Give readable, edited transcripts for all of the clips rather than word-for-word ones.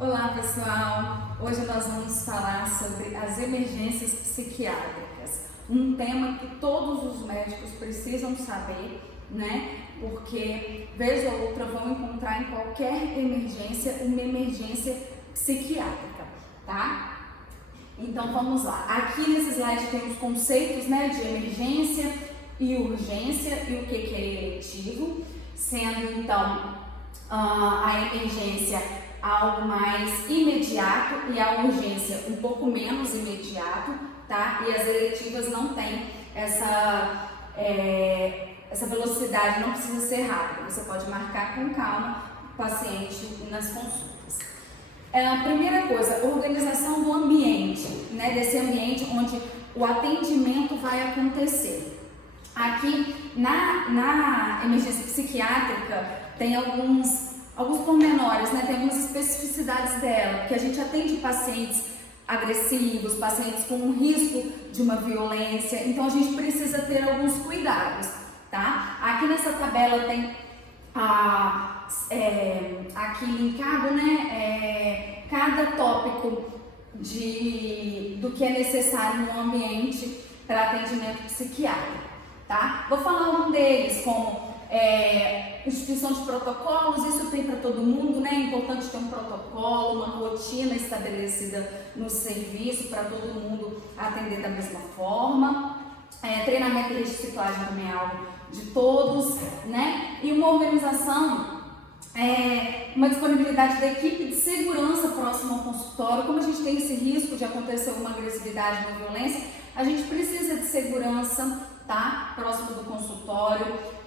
Olá pessoal, hoje nós vamos falar sobre as emergências psiquiátricas, um tema que todos os médicos precisam saber, né? Porque vez ou outra vão encontrar em qualquer emergência uma emergência psiquiátrica, tá? Então vamos lá, aqui nesse slide tem os conceitos, né, de emergência e urgência e o que é eletivo, sendo então a emergência algo mais imediato e a urgência um pouco menos imediato, tá? E as eletivas não têm essa velocidade, não precisa ser rápida, você pode marcar com calma o paciente nas consultas. A primeira coisa, organização do ambiente, né? Desse ambiente onde o atendimento vai acontecer. Aqui na emergência psiquiátrica tem alguns pormenores, né? Tem algumas especificidades dela, porque a gente atende pacientes agressivos, pacientes com um risco de uma violência, então a gente precisa ter alguns cuidados, tá? Aqui nessa tabela tem aqui linkado, né? Cada tópico do que é necessário no ambiente para atendimento psiquiátrico, tá? Vou falar um deles, como instituição de protocolos. Isso tem para todo mundo, né? É importante ter um protocolo, uma rotina estabelecida no serviço para todo mundo atender da mesma forma. Treinamento e reciclagem também é algo de todos, né? E uma organização, uma disponibilidade da equipe de segurança próxima ao consultório. Como a gente tem esse risco de acontecer uma agressividade, uma violência, a gente precisa de segurança, tá? Próximo do consultório.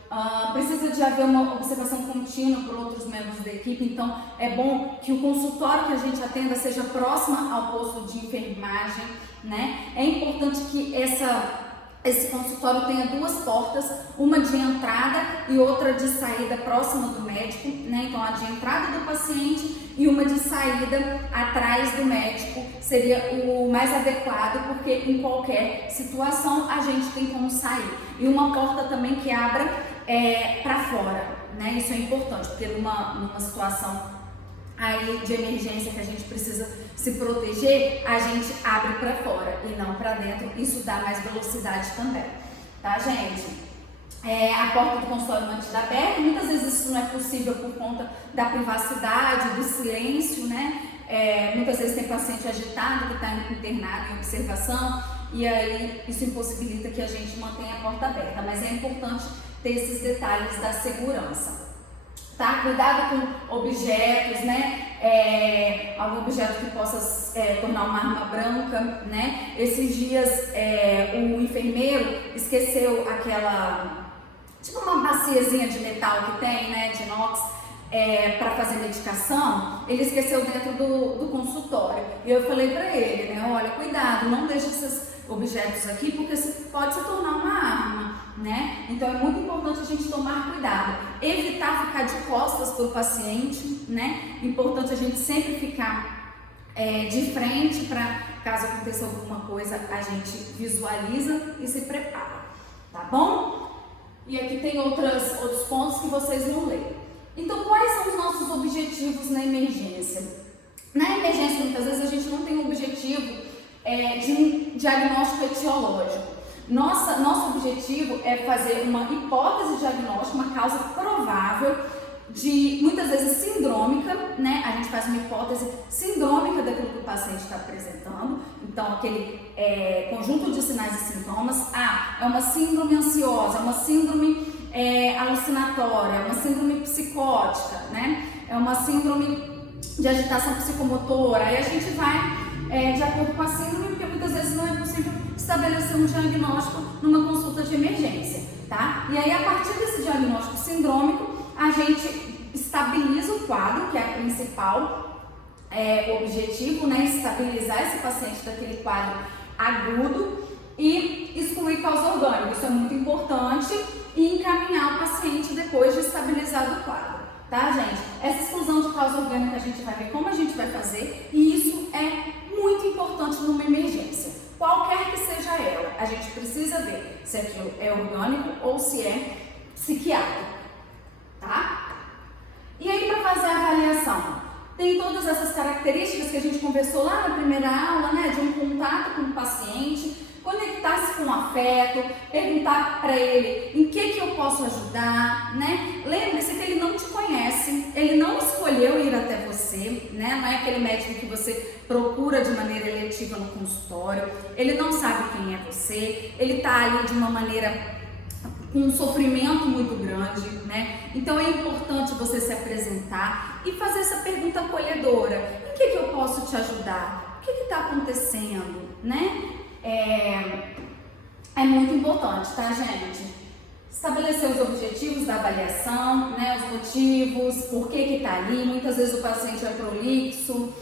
Precisa de haver uma observação contínua por outros membros da equipe, então é bom que o consultório que a gente atenda seja próximo ao posto de enfermagem, né? É importante que esse consultório tenha duas portas, uma de entrada e outra de saída próxima do médico, né? Então a de entrada do paciente e uma de saída atrás do médico seria o mais adequado, porque em qualquer situação a gente tem como sair. E uma porta também que abra para fora, né? Isso é importante, porque numa situação aí de emergência que a gente precisa se proteger, a gente abre para fora e não para dentro. Isso dá mais velocidade também, tá, gente? A porta do consultório mantida aberta. Muitas vezes isso não é possível por conta da privacidade, do silêncio, né? Muitas vezes tem paciente agitado que está internado em observação e aí isso impossibilita que a gente mantenha a porta aberta, mas é importante ter esses detalhes da segurança. Tá? Cuidado com objetos, né? Algum objeto que possa tornar uma arma branca, né? Esses dias o enfermeiro esqueceu aquela, tipo uma baciazinha de metal que tem, né? De inox, para fazer medicação. Ele esqueceu dentro do consultório. E eu falei para ele, né? Olha, cuidado, não deixe esses objetos aqui, porque pode se tornar uma arma, né? Então é muito importante a gente tomar cuidado, evitar ficar de costas para o paciente, né? Importante a gente sempre ficar de frente para, caso aconteça alguma coisa, a gente visualiza e se prepara, tá bom? E aqui tem outros pontos que vocês vão ler. Então, quais são os nossos objetivos na emergência? Na emergência, muitas vezes a gente não tem um objetivo de um diagnóstico etiológico. Nosso objetivo é fazer uma hipótese diagnóstica, uma causa provável, muitas vezes sindrômica, né? A gente faz uma hipótese sindrômica daquilo que o paciente está apresentando. Então, aquele conjunto de sinais e sintomas. É uma síndrome ansiosa, é uma síndrome alucinatória, é uma síndrome psicótica, né? É uma síndrome de agitação psicomotora. Aí a gente vai de acordo com a síndrome, porque muitas vezes não é possível estabelecer um diagnóstico numa consulta de emergência, tá? E aí, a partir desse diagnóstico sindrômico, a gente estabiliza o quadro, que é o principal objetivo, né? Estabilizar esse paciente daquele quadro agudo e excluir causa orgânica. Isso é muito importante, e encaminhar o paciente depois de estabilizado o quadro, tá, gente? Essa exclusão de causa orgânica a gente vai ver como a gente vai fazer, e isso é muito importante numa emergência. Qualquer que seja ela, a gente precisa ver se aquilo é orgânico ou se é psiquiátrico, tá? E aí, para fazer a avaliação, tem todas essas características que a gente conversou lá na primeira aula, né? De um contato com o paciente, conectar-se com afeto, perguntar para ele em que eu posso ajudar, né? Lembre-se que ele não te conhece, ele não escolheu ir até você, né? Não é aquele médico que você procura de maneira eletiva no consultório, ele não sabe quem é você, ele tá ali de uma maneira com um sofrimento muito grande, né? Então é importante você se apresentar e fazer essa pergunta acolhedora: em que eu posso te ajudar? O que está acontecendo, né? É muito importante, tá, gente? Estabelecer os objetivos da avaliação, né? Os motivos, por que tá ali. Muitas vezes o paciente é prolixo,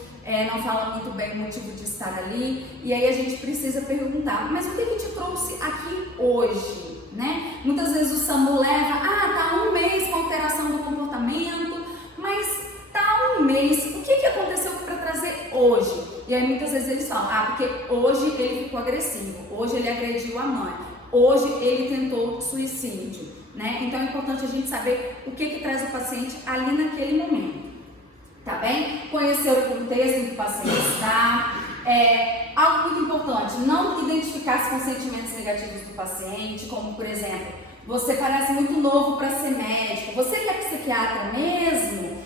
não fala muito bem o motivo de estar ali, e aí a gente precisa perguntar: mas o que te trouxe aqui hoje, né? Muitas vezes o SAMU leva, tá 1 mês com alteração do comportamento, mas tá 1 mês, o que aconteceu para trazer hoje? E aí muitas vezes eles falam, porque hoje ele ficou agressivo, hoje ele agrediu a mãe, hoje ele tentou suicídio, né? Então é importante a gente saber o que traz o paciente ali naquele momento, tá bem? Conhecer o contexto em que o paciente está. Algo muito importante, não identificar-se com sentimentos negativos do paciente, como por exemplo, você parece muito novo para ser médico, você que é psiquiatra mesmo?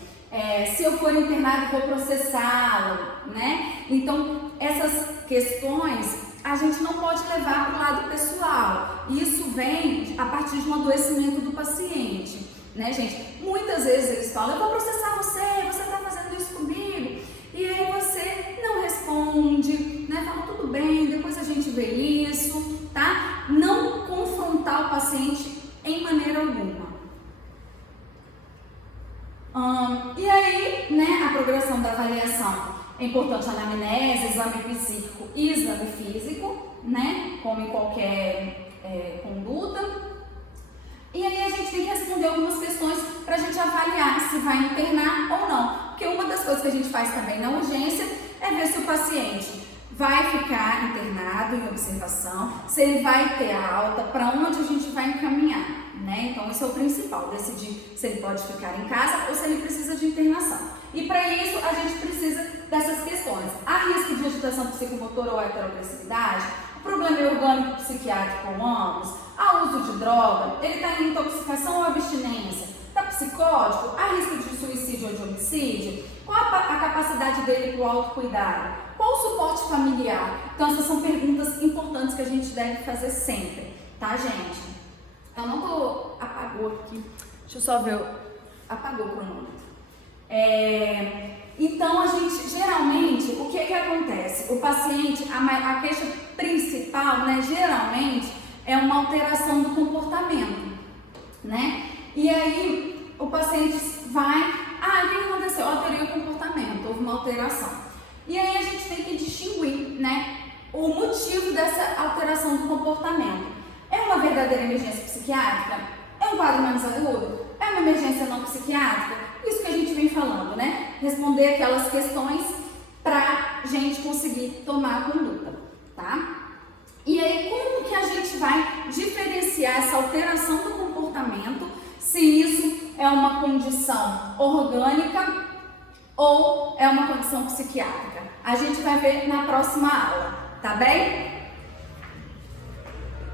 Se eu for internado, vou processá-lo, né? Então, essas questões a gente não pode levar para o lado pessoal. Isso vem a partir de um adoecimento do paciente, né, gente? Muitas vezes eles falam, eu vou processar você está fazendo isso comigo. E aí você não responde, né? Fala, tudo bem, depois a gente vê isso, tá? Não confrontar o paciente em maneira alguma. E aí, né, a progressão da avaliação. É importante a anamnese, exame psíquico e exame físico, né, como em qualquer conduta. E aí a gente tem que responder algumas questões para a gente avaliar se vai internar ou não. Porque uma das coisas que a gente faz também na urgência é ver se o paciente vai ficar internado em observação, se ele vai ter alta, para onde a gente vai encaminhar, né? Então esse é o principal, decidir se ele pode ficar em casa ou se ele precisa de internação. E para isso a gente precisa dessas questões. Há risco de agitação psicomotora ou heteroagressividade? O problema é orgânico psiquiátrico ou ambos? Há uso de droga? Ele está em intoxicação ou abstinência? Está psicótico? Há risco de suicídio ou de homicídio? Qual a capacidade dele para o autocuidado? Qual o suporte familiar? Então essas são perguntas importantes que a gente deve fazer sempre, tá, gente? Eu não tô... Apagou aqui. Deixa eu só ver. Apagou o cronômetro. Então a gente, geralmente, o que acontece? O paciente, a queixa principal, né, geralmente, é uma alteração do comportamento, né? E aí o paciente vai, o que aconteceu? Eu alterei o comportamento, houve uma alteração. E aí a gente tem que distinguir, né, o motivo dessa alteração do comportamento. É uma verdadeira emergência psiquiátrica? É um quadro menos agudo? É uma emergência não psiquiátrica? Isso que a gente vem falando, né? Responder aquelas questões pra gente conseguir tomar a conduta, tá? E aí, como que a gente vai diferenciar essa alteração do comportamento, se isso é uma condição orgânica ou é uma condição psiquiátrica? A gente vai ver na próxima aula, tá bem?